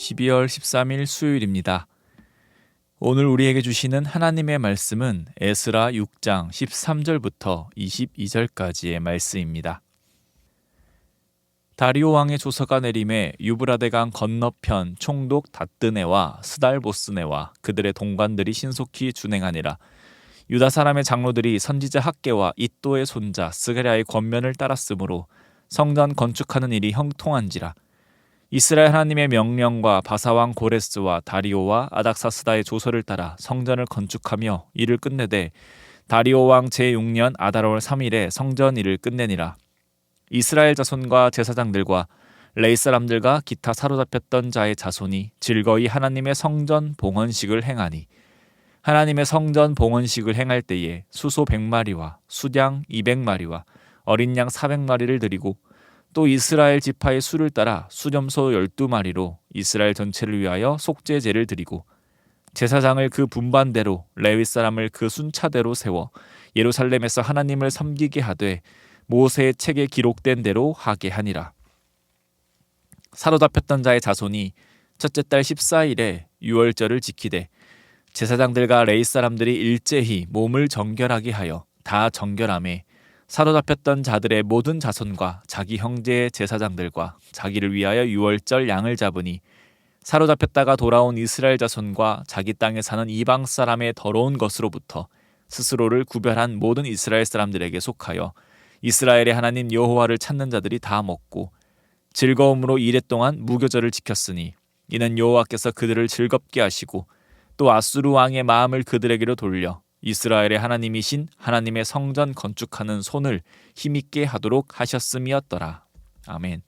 12월 13일 수요일입니다. 오늘 우리에게 주시는 하나님의 말씀은 에스라 6장 13절부터 22절까지의 말씀입니다. 다리오 왕의 조서가 내림에 유브라데강 건너편 총독 다뜨네와 스달보스네와 그들의 동관들이 신속히 준행하니라. 유다 사람의 장로들이 선지자 학개와 id도의 손자 스가랴의 권면을 따랐으므로 성전 건축하는 일이 형통한지라. 이스라엘 하나님의 명령과 바사왕 고레스와 다리오와 아닥사스다의 조서를 따라 성전을 건축하며 이를 끝내되 다리오 왕 제6년 아달월 3일에 성전 일을 끝내니라. 이스라엘 자손과 제사장들과 레위 사람들과 기타 사로잡혔던 자의 자손이 즐거이 하나님의 성전 봉헌식을 행하니 하나님의 성전 봉헌식을 행할 때에 수소 100마리와 수양 200마리와 어린 양 400마리를 드리고 또 이스라엘 지파의 수를 따라 수염소 12마리로 이스라엘 전체를 위하여 속죄제를 드리고 제사장을 그 분반대로 레위 사람을 그 순차대로 세워 예루살렘에서 하나님을 섬기게 하되 모세의 책에 기록된 대로 하게 하니라. 사로잡혔던 자의 자손이 첫째 달 14일에 유월절을 지키되 제사장들과 레위 사람들이 일제히 몸을 정결하게 하여 다 정결함에 사로잡혔던 자들의 모든 자손과 자기 형제의 제사장들과 자기를 위하여 유월절 양을 잡으니 사로잡혔다가 돌아온 이스라엘 자손과 자기 땅에 사는 이방 사람의 더러운 것으로부터 스스로를 구별한 모든 이스라엘 사람들에게 속하여 이스라엘의 하나님 여호와를 찾는 자들이 다 먹고 즐거움으로 이레 동안 무교절을 지켰으니 이는 여호와께서 그들을 즐겁게 하시고 또 아수르 왕의 마음을 그들에게로 돌려 이스라엘의 하나님이신 하나님의 성전 건축하는 손을 힘있게 하도록 하셨음이었더라. 아멘.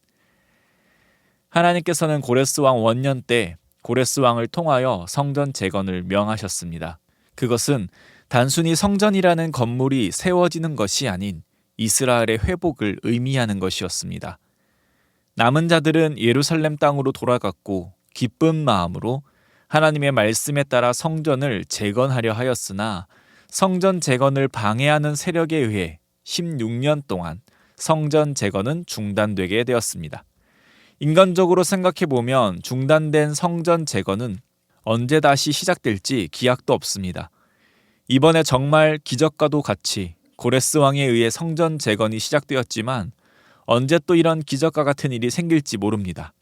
하나님께서는 고레스 왕 원년 때 고레스 왕을 통하여 성전 재건을 명하셨습니다. 그것은 단순히 성전이라는 건물이 세워지는 것이 아닌 이스라엘의 회복을 의미하는 것이었습니다. 남은 자들은 예루살렘 땅으로 돌아갔고 기쁜 마음으로 하나님의 말씀에 따라 성전을 재건하려 하였으나 성전 재건을 방해하는 세력에 의해 16년 동안 성전 재건은 중단되게 되었습니다. 인간적으로 생각해보면 중단된 성전 재건은 언제 다시 시작될지 기약도 없습니다. 이번에 정말 기적과도 같이 고레스 왕에 의해 성전 재건이 시작되었지만 언제 또 이런 기적과 같은 일이 생길지 모릅니다.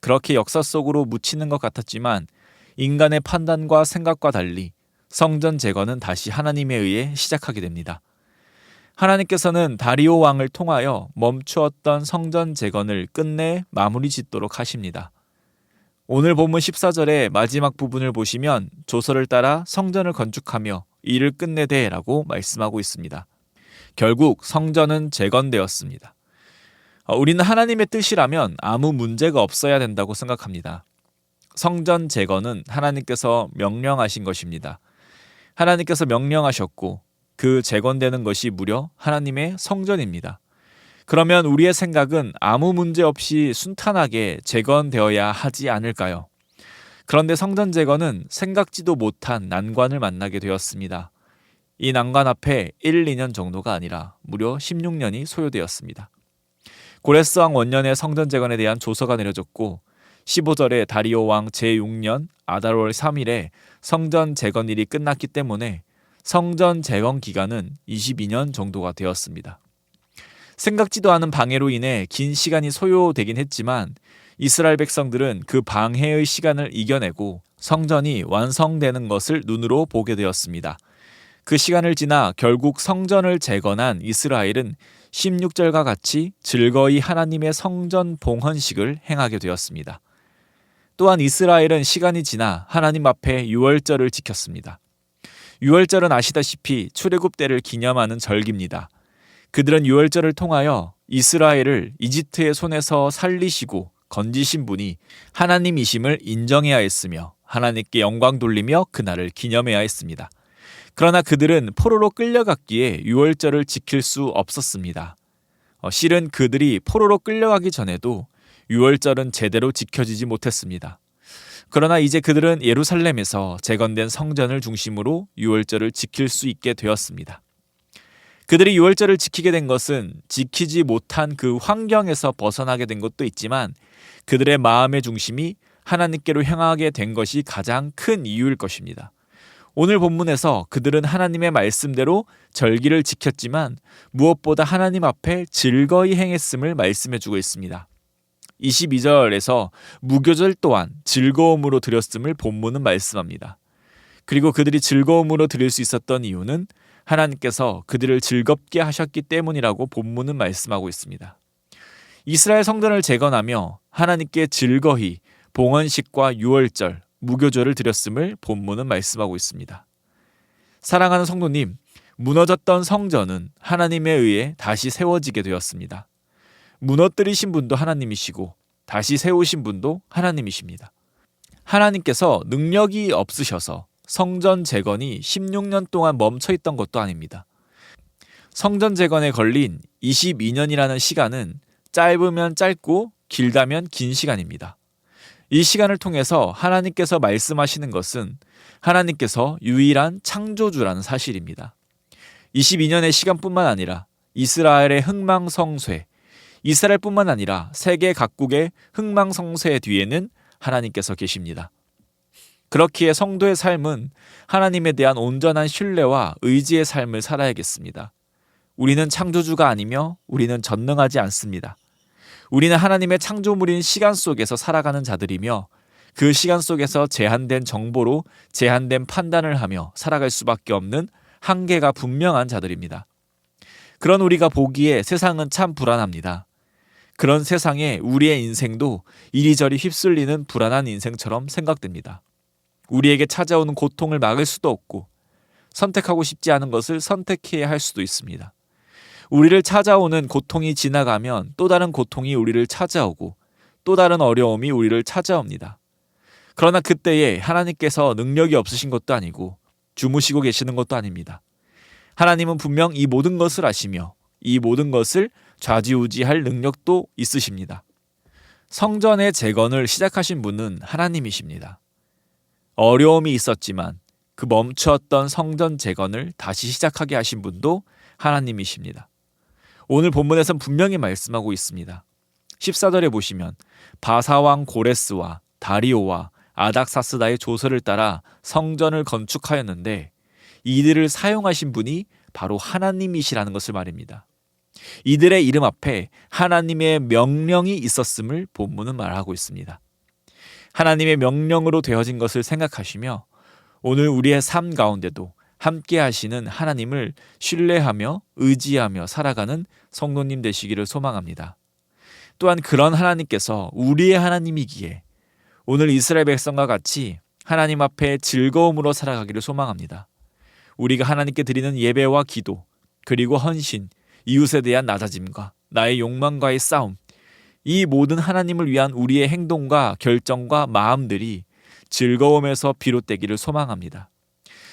그렇게 역사 속으로 묻히는 것 같았지만 인간의 판단과 생각과 달리 성전 재건은 다시 하나님에 의해 시작하게 됩니다. 하나님께서는 다리오 왕을 통하여 멈추었던 성전 재건을 끝내 마무리 짓도록 하십니다. 오늘 본문 14절의 마지막 부분을 보시면 조서를 따라 성전을 건축하며 일을 끝내되 라고 말씀하고 있습니다. 결국 성전은 재건되었습니다. 우리는 하나님의 뜻이라면 아무 문제가 없어야 된다고 생각합니다. 성전 재건은 하나님께서 명령하신 것입니다. 하나님께서 명령하셨고 그 재건되는 것이 무려 하나님의 성전입니다. 그러면 우리의 생각은 아무 문제 없이 순탄하게 재건되어야 하지 않을까요? 그런데 성전 재건은 생각지도 못한 난관을 만나게 되었습니다. 이 난관 앞에 1, 2년 정도가 아니라 무려 16년이 소요되었습니다. 고레스 왕 원년의 성전 재건에 대한 조서가 내려졌고 15절에 다리오 왕 제6년 아달월 3일에 성전 재건일이 끝났기 때문에 성전 재건 기간은 22년 정도가 되었습니다. 생각지도 않은 방해로 인해 긴 시간이 소요되긴 했지만 이스라엘 백성들은 그 방해의 시간을 이겨내고 성전이 완성되는 것을 눈으로 보게 되었습니다. 그 시간을 지나 결국 성전을 재건한 이스라엘은 16절과 같이 즐거이 하나님의 성전 봉헌식을 행하게 되었습니다. 또한 이스라엘은 시간이 지나 하나님 앞에 유월절을 지켰습니다. 유월절은 아시다시피 출애굽 때를 기념하는 절기입니다. 그들은 유월절을 통하여 이스라엘을 이집트의 손에서 살리시고 건지신 분이 하나님이심을 인정해야 했으며 하나님께 영광 돌리며 그날을 기념해야 했습니다. 그러나 그들은 포로로 끌려갔기에 유월절을 지킬 수 없었습니다. 실은 그들이 포로로 끌려가기 전에도 유월절은 제대로 지켜지지 못했습니다. 그러나 이제 그들은 예루살렘에서 재건된 성전을 중심으로 유월절을 지킬 수 있게 되었습니다. 그들이 유월절을 지키게 된 것은 지키지 못한 그 환경에서 벗어나게 된 것도 있지만 그들의 마음의 중심이 하나님께로 향하게 된 것이 가장 큰 이유일 것입니다. 오늘 본문에서 그들은 하나님의 말씀대로 절기를 지켰지만 무엇보다 하나님 앞에 즐거이 행했음을 말씀해주고 있습니다. 22절에서 무교절 또한 즐거움으로 드렸음을 본문은 말씀합니다. 그리고 그들이 즐거움으로 드릴 수 있었던 이유는 하나님께서 그들을 즐겁게 하셨기 때문이라고 본문은 말씀하고 있습니다. 이스라엘 성전을 재건하며 하나님께 즐거이 봉헌식과 유월절, 무교절을 드렸음을 본문은 말씀하고 있습니다. 사랑하는 성도님, 무너졌던 성전은 하나님에 의해 다시 세워지게 되었습니다. 무너뜨리신 분도 하나님이시고 다시 세우신 분도 하나님이십니다. 하나님께서 능력이 없으셔서 성전 재건이 16년 동안 멈춰 있던 것도 아닙니다. 성전 재건에 걸린 22년이라는 시간은 짧으면 짧고 길다면 긴 시간입니다. 이 시간을 통해서 하나님께서 말씀하시는 것은 하나님께서 유일한 창조주라는 사실입니다. 22년의 시간뿐만 아니라 이스라엘의 흥망성쇠, 이스라엘뿐만 아니라 세계 각국의 흥망성쇠 뒤에는 하나님께서 계십니다. 그렇기에 성도의 삶은 하나님에 대한 온전한 신뢰와 의지의 삶을 살아야겠습니다. 우리는 창조주가 아니며 우리는 전능하지 않습니다. 우리는 하나님의 창조물인 시간 속에서 살아가는 자들이며 그 시간 속에서 제한된 정보로 제한된 판단을 하며 살아갈 수밖에 없는 한계가 분명한 자들입니다. 그런 우리가 보기에 세상은 참 불안합니다. 그런 세상에 우리의 인생도 이리저리 휩쓸리는 불안한 인생처럼 생각됩니다. 우리에게 찾아오는 고통을 막을 수도 없고 선택하고 싶지 않은 것을 선택해야 할 수도 있습니다. 우리를 찾아오는 고통이 지나가면 또 다른 고통이 우리를 찾아오고 또 다른 어려움이 우리를 찾아옵니다. 그러나 그때에 하나님께서 능력이 없으신 것도 아니고 주무시고 계시는 것도 아닙니다. 하나님은 분명 이 모든 것을 아시며 이 모든 것을 좌지우지할 능력도 있으십니다. 성전의 재건을 시작하신 분은 하나님이십니다. 어려움이 있었지만 그 멈추었던 성전 재건을 다시 시작하게 하신 분도 하나님이십니다. 오늘 본문에선 분명히 말씀하고 있습니다. 14절에 보시면 바사왕 고레스와 다리오와 아닥사스다의 조서를 따라 성전을 건축하였는데 이들을 사용하신 분이 바로 하나님이시라는 것을 말입니다. 이들의 이름 앞에 하나님의 명령이 있었음을 본문은 말하고 있습니다. 하나님의 명령으로 되어진 것을 생각하시며 오늘 우리의 삶 가운데도 함께 하시는 하나님을 신뢰하며 의지하며 살아가는 성도님 되시기를 소망합니다. 또한 그런 하나님께서 우리의 하나님이기에 오늘 이스라엘 백성과 같이 하나님 앞에 즐거움으로 살아가기를 소망합니다. 우리가 하나님께 드리는 예배와 기도, 그리고 헌신, 이웃에 대한 낮아짐과 나의 욕망과의 싸움, 이 모든 하나님을 위한 우리의 행동과 결정과 마음들이 즐거움에서 비롯되기를 소망합니다.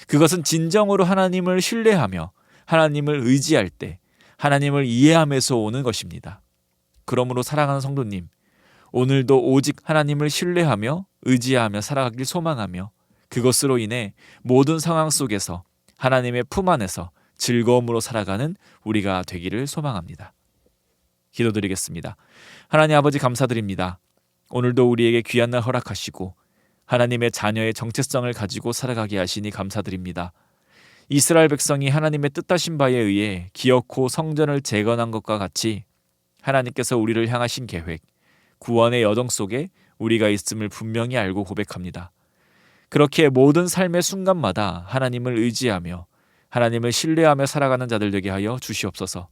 그것은 진정으로 하나님을 신뢰하며 하나님을 의지할 때 하나님을 이해함에서 오는 것입니다. 그러므로 사랑하는 성도님, 오늘도 오직 하나님을 신뢰하며 의지하며 살아가길 소망하며 그것으로 인해 모든 상황 속에서 하나님의 품 안에서 즐거움으로 살아가는 우리가 되기를 소망합니다. 기도드리겠습니다. 하나님 아버지 감사드립니다. 오늘도 우리에게 귀한 날 허락하시고 하나님의 자녀의 정체성을 가지고 살아가게 하시니 감사드립니다. 이스라엘 백성이 하나님의 뜻하신 바에 의해 기어코 성전을 재건한 것과 같이 하나님께서 우리를 향하신 계획, 구원의 여정 속에 우리가 있음을 분명히 알고 고백합니다. 그렇게 모든 삶의 순간마다 하나님을 의지하며 하나님을 신뢰하며 살아가는 자들 되게 하여 주시옵소서.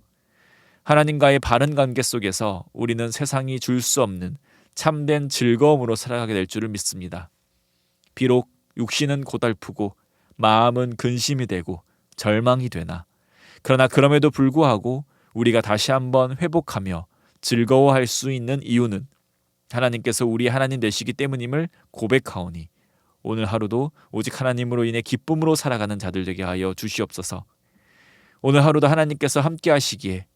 하나님과의 바른 관계 속에서 우리는 세상이 줄 수 없는 참된 즐거움으로 살아가게 될 줄을 믿습니다. 비록 육신은 고달프고 마음은 근심이 되고 절망이 되나 그러나 그럼에도 불구하고 우리가 다시 한번 회복하며 즐거워할 수 있는 이유는 하나님께서 우리 하나님 되시기 때문임을 고백하오니 오늘 하루도 오직 하나님으로 인해 기쁨으로 살아가는 자들 되게 하여 주시옵소서. 오늘 하루도 하나님께서 함께 하시기에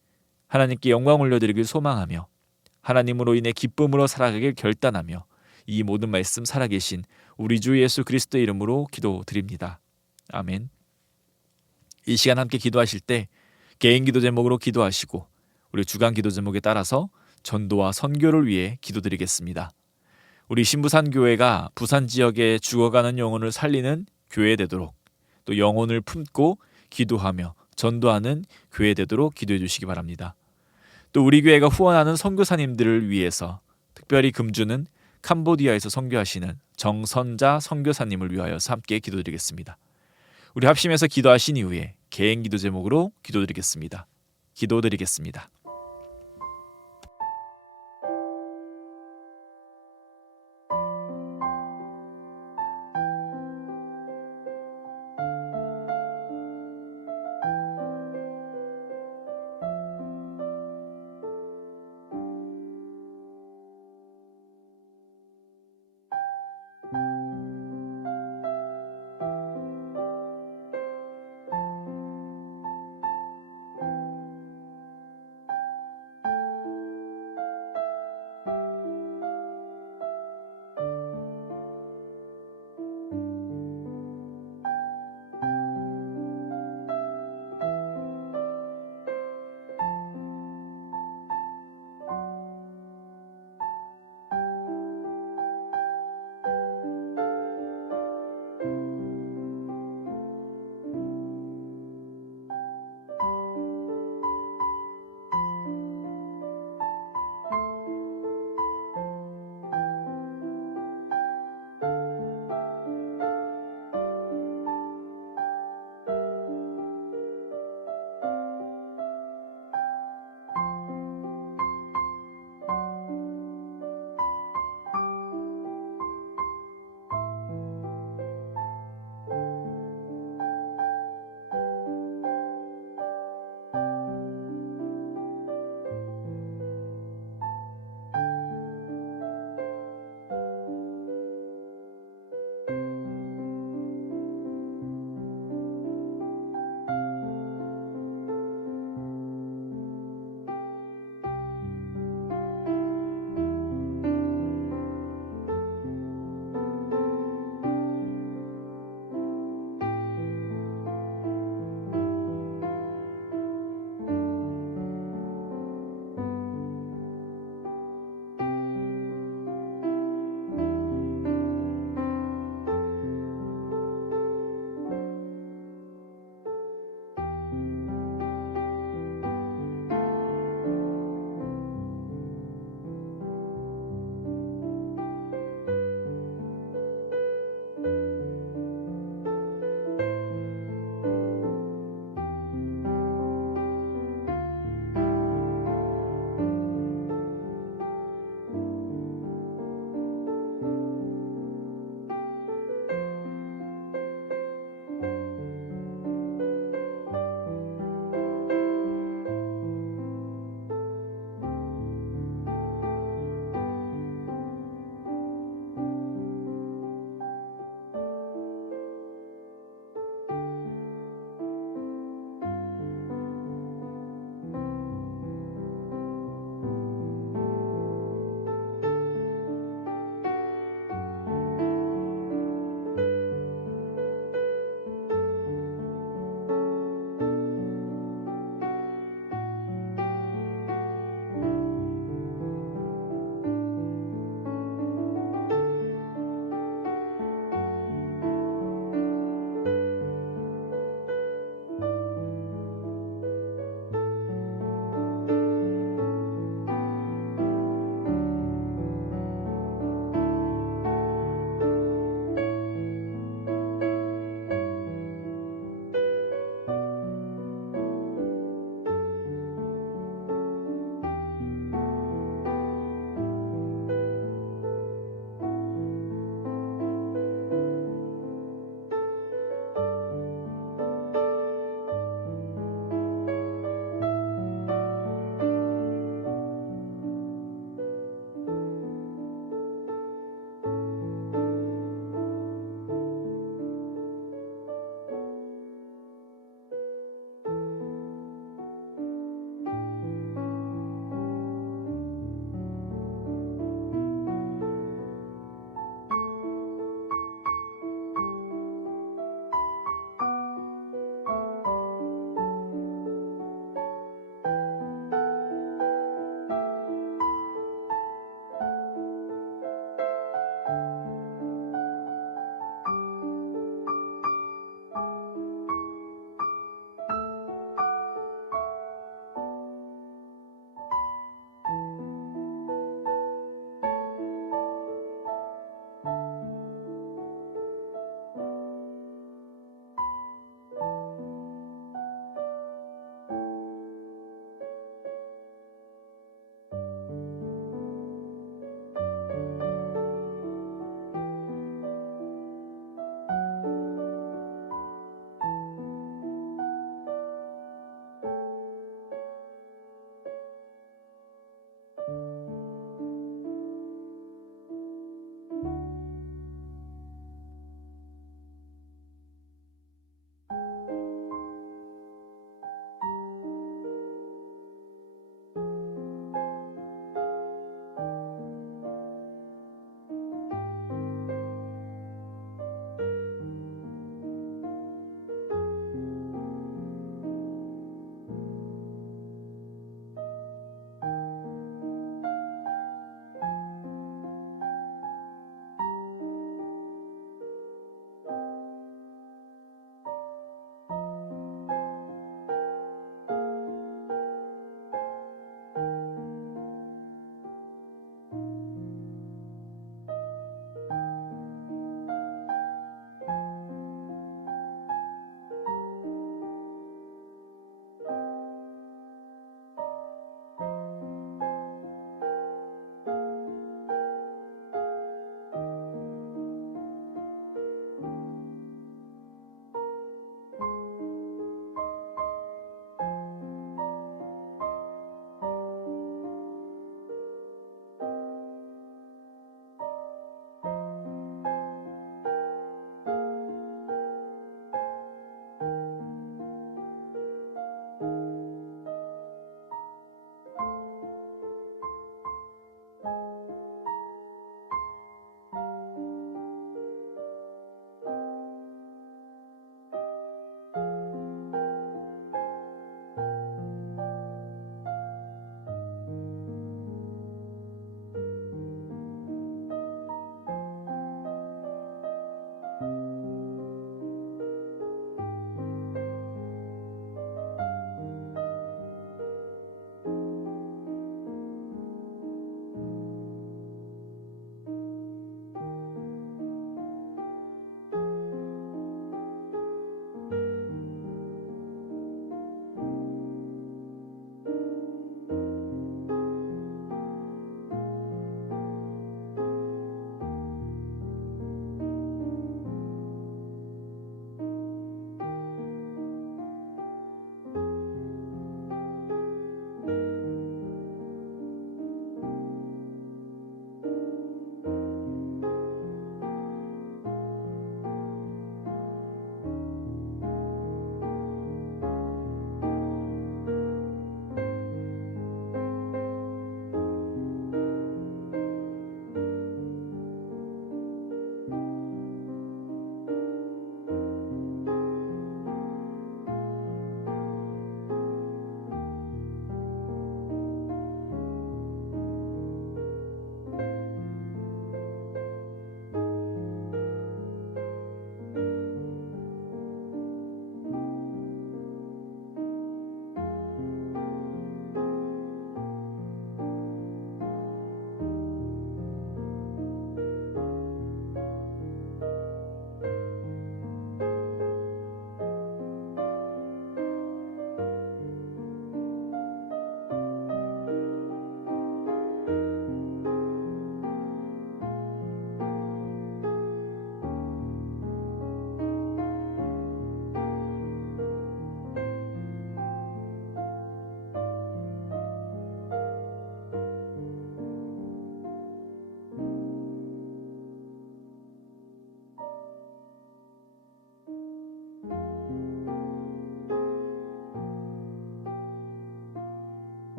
하나님께 영광 올려드리길 소망하며 하나님으로 인해 기쁨으로 살아가길 결단하며 이 모든 말씀 살아계신 우리 주 예수 그리스도의 이름으로 기도드립니다. 아멘. 이 시간 함께 기도하실 때 개인 기도 제목으로 기도하시고 우리 주간 기도 제목에 따라서 전도와 선교를 위해 기도드리겠습니다. 우리 신부산 교회가 부산 지역의 죽어가는 영혼을 살리는 교회 되도록, 또 영혼을 품고 기도하며 전도하는 교회 되도록 기도해 주시기 바랍니다. 또 우리 교회가 후원하는 선교사님들을 위해서 특별히 금주는 캄보디아에서 선교하시는 정선자 선교사님을 위하여서 함께 기도드리겠습니다. 우리 합심해서 기도하신 이후에 개인 기도 제목으로 기도드리겠습니다. 기도드리겠습니다.